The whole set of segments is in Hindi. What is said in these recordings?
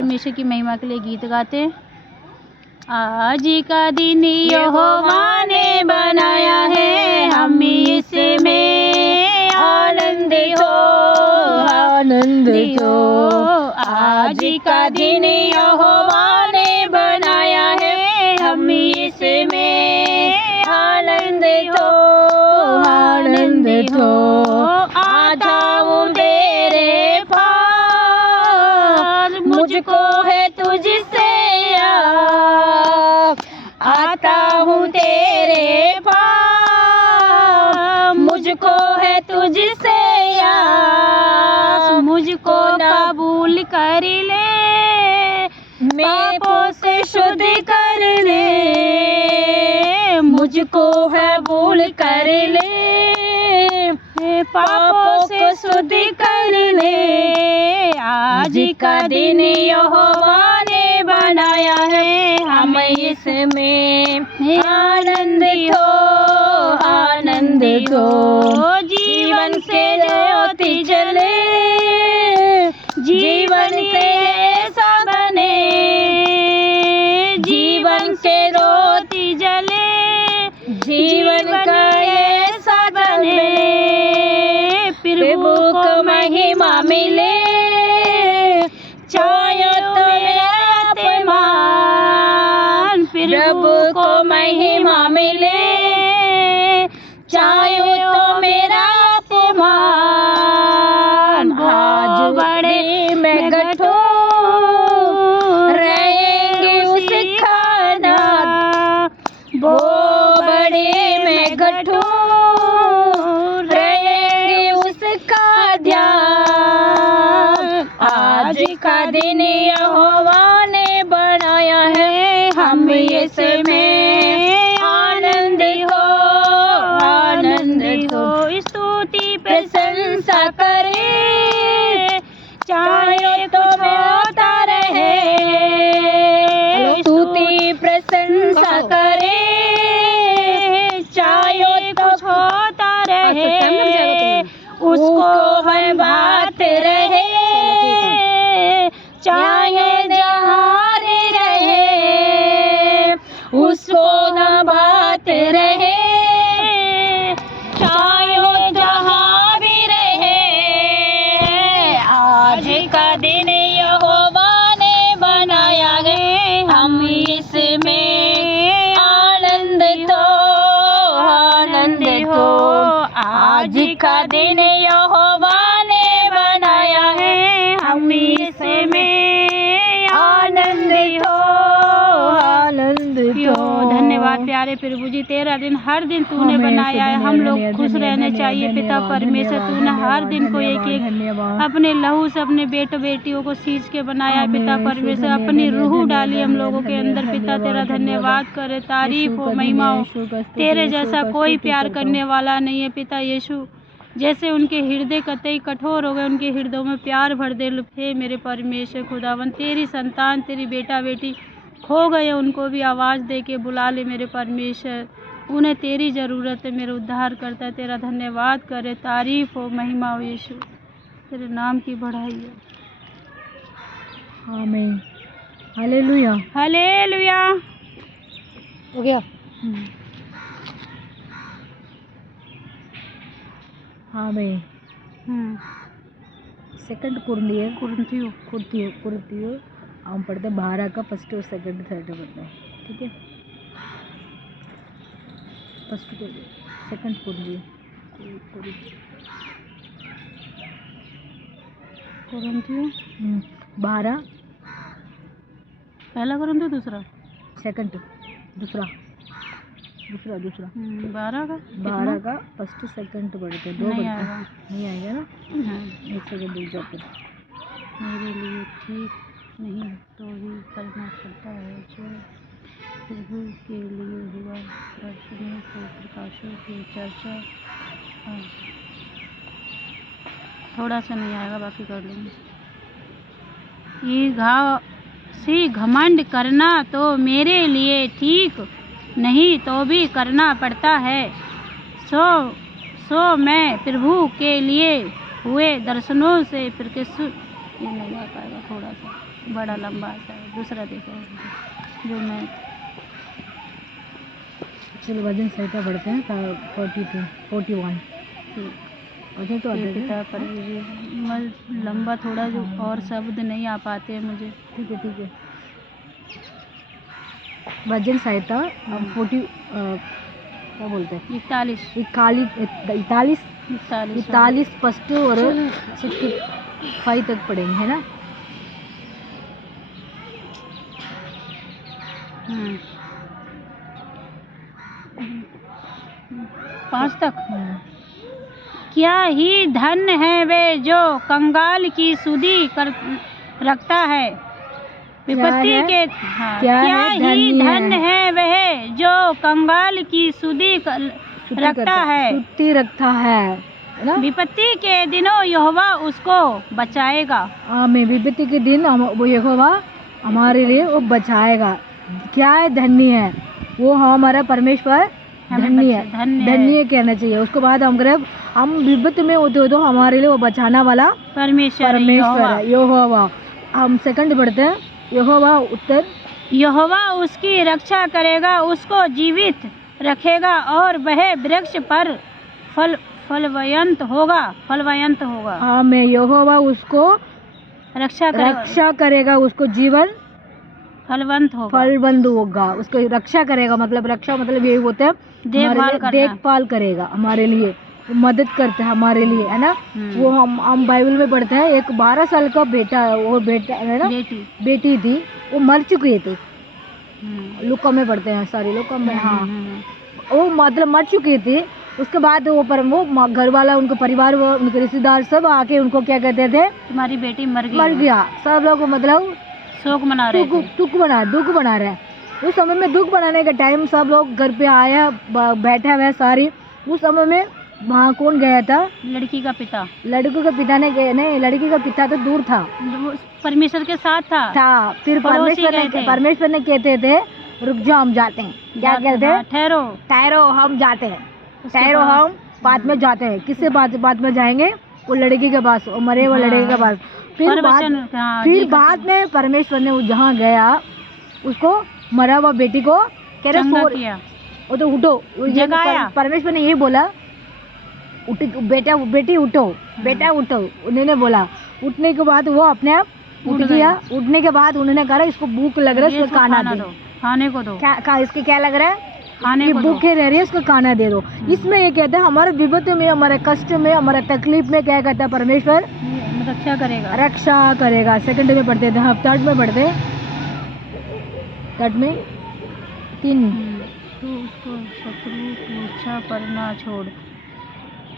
परमेश्वर की महिमा के लिए गीत गाते हैं। आज का दिन यहोवा ने बनाया है, हम इसमें आनंदित हो, आनंदित हो। आज का दिन यहोवा ने बनाया है, हम इसमें आनंदित हो, आनंदित हो। आता हूँ तेरे पास, मुझको है तुझसे याद। आता हूँ तेरे पास, मुझको है तुझसे याद। मुझको कबूल कर ले, पापों से शुद्ध कर ले। मुझको कबूल कर ले, पापों से शुद्ध कर ले। आज का दिन यहोवा ने बनाया है, हम इसमें आनंदित हो, आनंदित हो। जीवन से ज्योति जले, जीवन से ऐसा बने। जीवन से ज्योति जले, जीवन का ऐसा बने। प्रभु को महिमा मिले, चाहे तो मेरा अपमान। प्रभु को महिमा मिले, चाहे तो मेरा अपमान। आज बड़े मैं कठोर रहेंगे उसका नाम, वो बड़े मैं कठोर रहेंगे उसका ध्यान। आज का दिन यहोवा ने बनाया है, हम इसमें आनंदित हो, आनंदित हो। स्तुति प्रशंसा करे, चाहे तो होता रहे। स्तुति प्रशंसा करे, चाहे तो होता रहे। उसको है बात रहे, चाहे जहाँ रहे। उसको न बात रहे, चाहे जहाँ भी रहे। आज का दिन यहोवा ने बनाया है, हम इसमें आनंदित हो, आनंदित हो। आज का दिन यहोवा ने बनाया है, हम इसमें आनंदित हो, आनंदित हो। धन्यवाद प्यारे प्रभु जी, तेरा दिन हर दिन तूने बनाया है, हम लोग खुश रहने चाहिए। पिता परमेश्वर, तूने हर दिन को एक एक अपने लहू से अपने बेटो बेटियों को सींच के बनाया है। पिता परमेश्वर, अपनी रूह डाली हम लोगों के अंदर। पिता तेरा धन्यवाद करे, तारीफ हो, महिमा हो। तेरे जैसा कोई प्यार करने वाला नहीं है। पिता यीशु, जैसे उनके हृदय कतई कठोर हो गए, उनके हृदयों में प्यार भर दे। हे मेरे परमेश्वर खुदावन, तेरी संतान, तेरी बेटा बेटी खो गए, उनको भी आवाज़ दे के बुला ले मेरे परमेश्वर। उन्हें तेरी ज़रूरत है, मेरे उद्धार करता है। तेरा धन्यवाद करे, तारीफ हो, महिमा हो यीशु, तेरे नाम की बढ़ाई हो। आमीन, हालेलुया, हालेलुया। हो गया। आमीन। सेकंड कुर्तियो हम पढ़ते 12 का फर्स्ट और सेकंड थर्ड पढ़ते हैं, ठीक है। फर्स्ट सेकंड कुर्तियो, कुरिन्थियों 12 पहला कुरिन्थियों, दूसरा सेकंड, दूसरा 12 का फर्स्ट सेकंड पढ़ते हैं। दो नहीं पढ़ते आएगा। हैं, नहीं आएगा ना। एक सेकंड रुक जाओ फिर। मेरे लिए ठीक नहीं तो भी करना पड़ता है, जो प्रभु के लिए हुआ। दर्शनों को प्रकाशों की चर्चा। थोड़ा सा नहीं आएगा, बाकी कर लूँगी। ये घमंड करना तो मेरे लिए ठीक नहीं तो भी करना पड़ता है। सो मैं प्रभु के लिए हुए दर्शनों से प्रकाशित। ये नहीं आ पाएगा, थोड़ा सा बड़ा लंबा सा है। दूसरा देखो जो मैं चलो भजन संहिता पढ़ते हैं 42 41। अच्छा तो ये आते पिता पर लंबा थोड़ा जो और शब्द नहीं आ पाते हैं मुझे। ठीक है ठीक है। भजन संहिता 40 क्या बोलते हैं 41 फर्स्ट और 65 तक पढ़ेंगे है ना। हम्म। 5 तक। क्या ही धन है वे जो कंगाल की सुधि कर रखता है। विपत्ति है? के क्या ही धन है वह जो कंगाल की सुधि रखता है। सुधि रखता है ना। विपत्ति के दिनों यहोवा उसको बचाएगा। आमीन। विपत्ति के दिन वो यहोवा हमारे लिए वो बचाएगा। क्या है धन्य है वो हमारा परमेश्वर। धन्य कहना चाहिए। उसके बाद हम विपत्ति में होते हो तो हमारे लिए वो बचाना वाला परमेश्वर है यहोवा। हम सेकंड पढ़ते हैं यहोवा उत्तर। यहोवा उसकी रक्षा करेगा उसको जीवित रखेगा और वह वृक्ष पर फलवंत होगा। आमीन। यहोवा उसको रक्षा करेगा उसको जीवन फलवंत होगा। उसको रक्षा करेगा मतलब रक्षा मतलब यही होता है देखभाल करेगा हमारे लिए मदद करते हैं हमारे लिए है ना। वो हम बाइबल में पढ़ते हैं एक 12 साल का बेटा है ना बेटी थी वो मर चुकी थी। लुका में पढ़ते हैं सारी लुका में। हाँ वो मतलब मर चुकी थी। उसके बाद वो घर वाला उनके परिवार उनके रिश्तेदार सब आके उनको क्या कहते थे तुम्हारी बेटी मर गया। सब लोग मतलब शोक मना रहे दुख बना रहे हैं। उस समय में दुख बनाने का टाइम सब लोग घर पे आया बैठा हुआ सारी। उस समय में वहाँ कौन गया था लड़की का पिता ने नहीं लड़की का पिता तो दूर था परमेश्वर के साथ था। फिर परमेश्वर ने कहते थे रुक जाओ हम जाते हैं। क्या कहते हैं ठहरो हम जाते हैं। ठहरो हम बाद में जाते हैं। किससे बाद में जाएंगे वो लड़की के पास मरे हुए लड़की के पास। फिर बाद में परमेश्वर ने जहाँ गया उसको मरा हुआ बेटी को कह रहे वो तो उठो। परमेश्वर ने ये बोला बेटी उठो बेटा उठो। उन्होंने बोला उठने के बाद वो अपने आप उठ गया। उठने के बाद उन्होंने कहा इसको भूख लग रहा है इसको खाने को दो। इसके क्या लग रहा है खाने को भूखे रह रही है इसको खाना दे दो। इसमें ये कहते हैं हमारे विपत्ति में हमारे कष्ट में हमारे तकलीफ में क्या कहता है परमेश्वर रक्षा करेगा। सेकंड में पढ़ते थे हम थर्ड में पढ़ते थर्ड में 3 तो उसको शत्रु की इच्छा पर ना छोड़।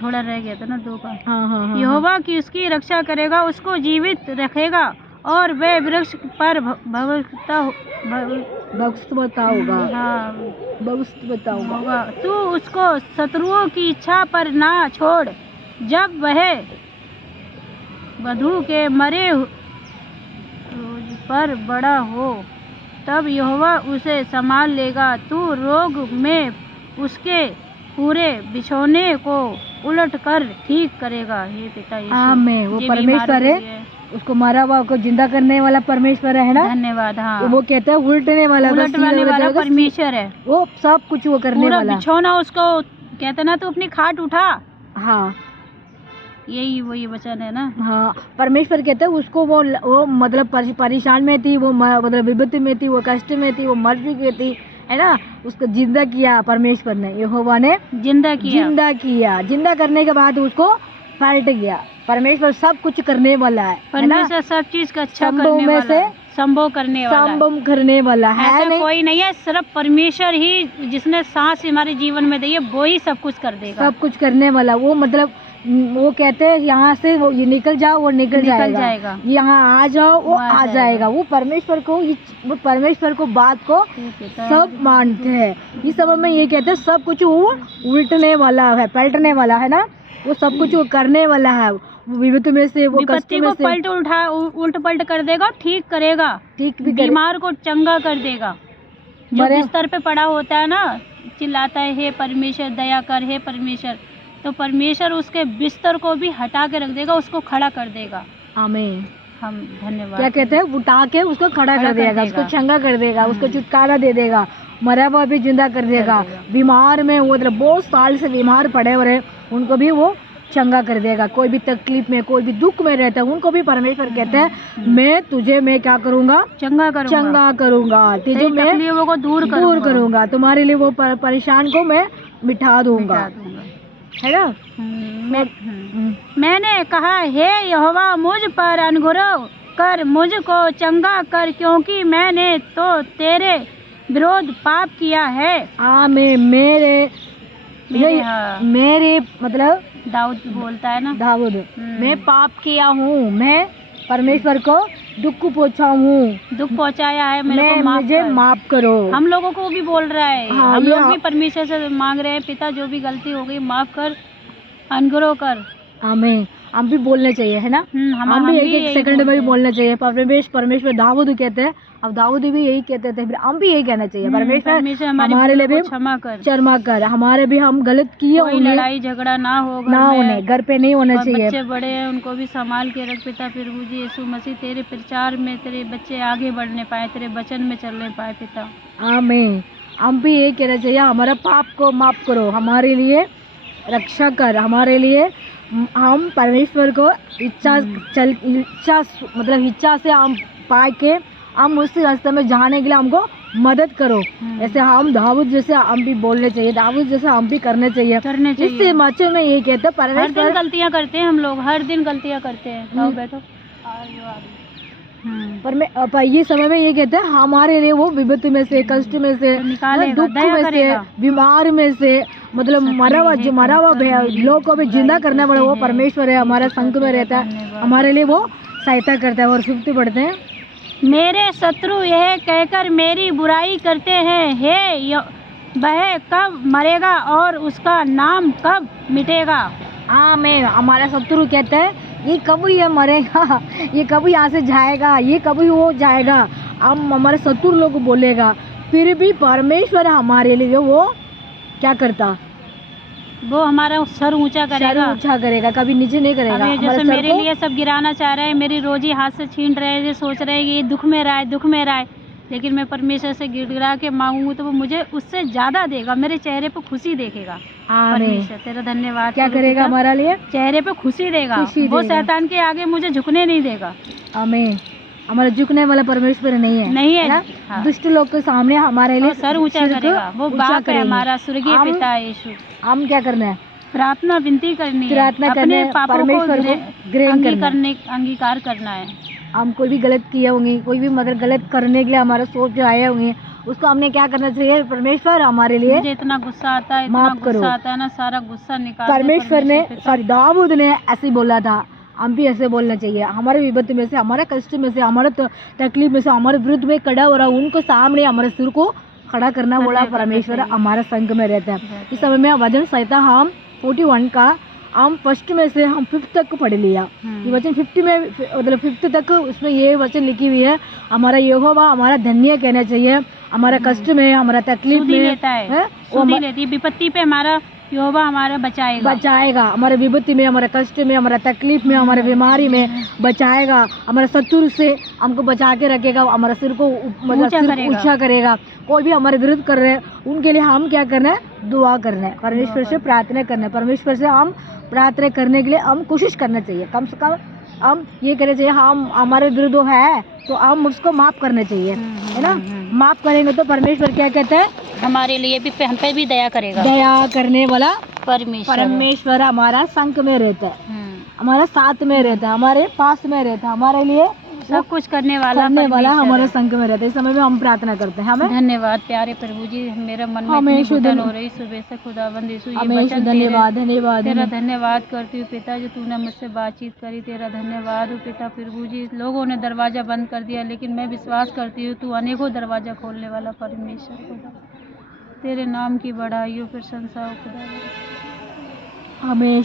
थोड़ा रह गया था ना 2 का। हाँ। यहोवा की उसकी रक्षा करेगा उसको जीवित रखेगा और वह वृक्ष पर भविष्यवक्ता होगा। तू उसको शत्रुओं की इच्छा पर ना छोड़। जब वह वधु के मरे पर बड़ा हो तब यहोवा उसे संभाल लेगा। तू रोग में उसके पूरे बिछौने को उलट कर ठीक करेगा। हे पिता यीशु आमीन। वो परमेश्वर है उसको मारा हुआ को जिंदा करने वाला परमेश्वर है ना। धन्यवाद। हाँ वो कहते हैं उलटने वाला परमेश्वर है। वो सब कुछ वो करने वाला बिछौना उसको कहते ना तू अपनी खाट उठा। हाँ यही वही वचन है ना। हाँ परमेश्वर कहते हैं उसको वो मतलब परेशान में थी वो मतलब विपत्ति में थी वो कष्ट में थी वो मर चुकी थी है ना। उसको जिंदा किया परमेश्वर ने यहोवा ने जिंदा किया। जिंदा करने के बाद उसको पलट गया। परमेश्वर सब कुछ करने वाला है परमेश्वर सब चीज का अच्छा संभव करने वाला है। ऐसा कोई नहीं है सिर्फ परमेश्वर ही जिसने सांस हमारे जीवन में दी है वो ही सब कुछ कर देगा। सब कुछ करने वाला वो मतलब वो कहते हैं यहाँ से वो ये निकल जाओ वो निकल जाएगा। यहाँ आ जाओ वो आ जाएगा। वो परमेश्वर को बात को सब मानते हैं। इस समय में ये कहते हैं सब कुछ वो उल्टने वाला है पलटने वाला है ना। वो सब कुछ वो करने वाला है। विपत्ति में से वो कष्ट में से उल्ट पलट कर देगा ठीक करेगा। ठीक भी बीमार को चंगा कर देगा। जो बिस्तर पे पड़ा होता है ना चिल्लाता है हे परमेश्वर दया कर हे परमेश्वर तो परमेश्वर उसके बिस्तर को भी हटा के रख देगा उसको खड़ा कर देगा। आमीन। हम धन्यवाद क्या कहते हैं, उठा के उसको खड़ा कर देगा, उसको चंगा कर देगा, उसको छुटकारा दे देगा, मरा हुआ भी जिंदा कर देगा। बीमार में वो मतलब बहुत साल से बीमार पड़े हुए हैं, उनको भी वो चंगा कर देगा। कोई भी तकलीफ में, कोई भी दुख में रहता है, उनको भी परमेश्वर कहते हैं मैं तुझे मैं क्या करूँगा, चंगा करूँगा, तुझे मैं तकलीफों को दूर करूँगा, तुम्हारे लिए वो परेशान को मैं मिटा दूंगा, है ना। मैंने कहा हे यहोवा मुझ पर अनुग्रह कर, मुझको चंगा कर, क्योंकि मैंने तो तेरे विरोध पाप किया है। आमीन। मेरे मतलब दाऊद बोलता है ना, दाऊद, मैं पाप किया हूँ, मैं परमेश्वर को दुख पहुँचाया है, मुझे माफ करो। हम लोगों को भी बोल रहा है, हाँ, हम लोग भी परमेश्वर से मांग रहे हैं, पिता जो भी गलती हो गई माफ कर, अनुग्रह कर। हमें हम भी बोलने चाहिए, है ना। हम भी एक सेकंड में भी बोलना चाहिए। परमेश्वर दाऊद कहते हैं, अब दाऊद भी यही कहते थे, फिर हम भी यही कहना चाहिए, परमेश्वर हमारे लिए भी क्षमा कर, हमारे भी हम गलत किए, कोई लड़ाई झगड़ा ना होने, घर पे नहीं होना चाहिए। बच्चे बड़े हैं उनको भी संभाल के रख पिता, प्रभु जी यीशु मसीह तेरे प्रचार में तेरे बच्चे आगे बढ़ने पाए, तेरे वचन में चलने पाए पिता। आमीन। हम भी यही कहना चाहिए, हमारा पाप को माफ करो, हमारे लिए रक्षा कर, हमारे लिए हम परमेश्वर को इच्छा से हम पाए के हम उस रास्ते में जाने के लिए हमको मदद करो। ऐसे हम दाऊद जैसे हम भी बोलने चाहिए, दाऊद जैसे हम भी करने चाहिए। इससे बच्चों में ये कहते हैं परमेश्वर, हर दिन गलतियाँ करते हैं हम लोग, हर दिन गलतियाँ करते हैं। बैठो। पर ये समय में ये कहते हैं हमारे लिए वो विपत्ति में से, कष्ट में से, दुख में से, बीमार में से, मतलब मरा हुआ लोग को भी जिंदा करने वाला वो परमेश्वर है, हमारा संग में रहता है, हमारे लिए वो सहायता करता है। और 50 पढ़ते हैं, मेरे शत्रु यह कहकर मेरी बुराई करते हैं, हे वह कब मरेगा और उसका नाम कब मिटेगा। आमीन। हमारा शत्रु कहते हैं ये कब ये मरेगा, ये कब यहाँ से जाएगा, ये कब वो जाएगा, हम हमारे शत्रु लोग बोलेगा, फिर भी परमेश्वर हमारे लिए वो क्या करता, वो हमारा सर ऊंचा करेगा, कभी नीचे नहीं करेगा। जैसे मेरे लिए सब गिराना चाह रहे हैं, मेरी रोजी हाथ से छीन रहे हैं, सोच रहे हैं कि ये दुख में रहा है, लेकिन मैं परमेश्वर से गिड़गिड़ा के मांगूंगी तो वो मुझे उससे ज्यादा देगा, मेरे चेहरे पे खुशी देखेगा। परमेश्वर तेरा धन्यवाद। क्या करेगा हमारे लिए, चेहरे पे खुशी देगा, वो शैतान के आगे मुझे झुकने नहीं देगा। आमीन। हमारा झुकने वाला परमेश्वर नहीं है। हाँ। दुष्ट लोग के सामने हमारे लिए सर ऊंचा करेगा, वो बाप है हमारा, स्वर्गीय पिता यीशु। हम क्या करना है, प्रार्थना विनती करनी है, अपने पापों को अंगीकार करना है। हम कोई भी गलत किए होंगे, कोई भी मतलब गलत करने के लिए हमारा सोच आए होंगे, उसको हमने क्या करना चाहिए, परमेश्वर हमारे लिए मुझे इतना गुस्सा आता है, माफ करो, आता है ना, सारा गुस्सा निकाल। परमेश्वर ने दाऊद ने ऐसे बोला था, हम भी ऐसे बोलना चाहिए। हमारे विपत्ति में से, हमारे कष्ट में से, हमारे तकलीफ में से, हमारे विरुद्ध में खड़ा हो रहा है, उनको सामने हमारे सिर को खड़ा करना बोला परमेश्वर हमारा संग में रहता है। इस समय में वचन संहिता हम 41 का हम फर्स्ट में से हम 5th तक पढ़ लिया। ये वचन 50 में मतलब 5th तक उसमें ये वचन लिखी हुई है, हमारा यहोवा हमारा धन्य कहना चाहिए, हमारा कष्ट में, हमारा तकलीफ में लेता है, विपत्ति पे हमारा यहोवा हमारा बचाएगा, हमारे विपत्ति में, हमारे कष्ट में, हमारा तकलीफ में, हमारे बीमारी में बचाएगा, हमारे शत्रु से हमको बचा के रखेगा, हमारा सिर को ऊंचा करेगा। कोई भी हमारे विरुद्ध कर रहे हैं उनके लिए हम क्या करना है, दुआ करना है, परमेश्वर से प्रार्थना करना है, परमेश्वर से हम प्रार्थना करने के लिए हम कोशिश करना चाहिए। कम से कम हम ये करना चाहिए, हम हमारे विरुद्ध है तो हम उसको माफ करना चाहिए, है ना। माफ करेंगे तो परमेश्वर क्या कहते हैं, हमारे लिए भी, हम पे भी दया करेगा। दया करने वाला परमेश्वर हमारा संग में रहता है, हमारा साथ में रहता है, हमारे पास में रहता है, हमारे लिए सब कुछ करने वाला हमारे संग में रहता है। इस समय में हम प्रार्थना करते हैं। हमें धन्यवाद प्यारे प्रभु जी, मेरा मन में घुटन हो रही सुबह से, खुदावंद यीशु ये वचन धन्यवाद तेरा धन्यवाद करती हूँ पिता, जो तूने मुझसे बातचीत करी, तेरा धन्यवाद हो पिता। प्रभु जी लोगों ने दरवाजा बंद कर दिया, लेकिन मैं विश्वास करती हूँ तू अनेकों दरवाजा खोलने वाला परमेश्वर खुदा, तेरे नाम की बढ़ाई हो, प्रशंसा हो खुदा। हमें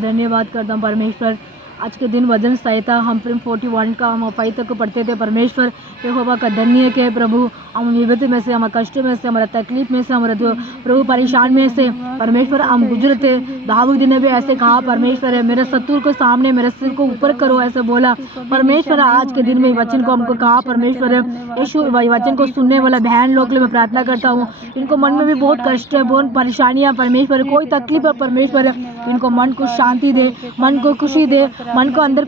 धन्यवाद करता हूँ परमेश्वर, आज के दिन वजन सही था। हम प्रेम 41 का हम 5 तक पढ़ते थे। परमेश्वर यहोवा का धन्य के प्रभु, हम विपत्ति में से, हमारे कष्ट में से, हमारा तकलीफ में से, हमारा प्रभु परेशान में से परमेश्वर हम गुजरते। दाऊद ने भी ऐसे कहा, परमेश्वर है मेरे शत्रु को सामने मेरे सिर को ऊपर करो, ऐसे बोला। परमेश्वर आज के दिन में वचन को हमको कहा, परमेश्वर है यीशु वचन को सुनने वाला बहन लोग के लिए मैं प्रार्थना करता हूँ। इनको मन में भी बहुत कष्ट है, बहुत परेशानियाँ, परमेश्वर कोई तकलीफ है, परमेश्वर इनको मन को शांति दे, मन को खुशी दे, मन को अंदर